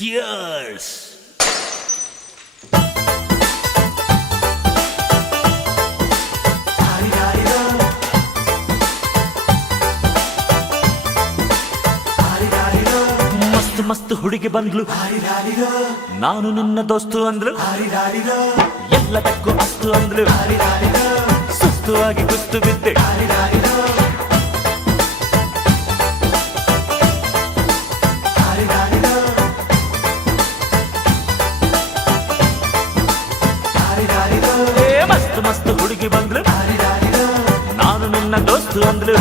Cheers! ಮಸ್ತ್ ಮಸ್ತ್ ಹುಡುಗಿ ಬಂದ್ಲು, ನಾನು ನಿನ್ನ ದೋಸ್ತು ಅಂದ್ಲು, ಎಲ್ಲದಕ್ಕೂ ಅಸ್ತು ಅಂದ್ಲು, ಸುಸ್ತು ಆಗಿ ಕುಸ್ತು ಬಿದ್ದೆ. ಮಸ್ತ್ ಮಸ್ತ್ ಹುಡುಗಿ ಬಂದ್ಲು, ನಾನು ನಿನ್ನ ದೋಸ್ತು ಅಂದ್ಲು,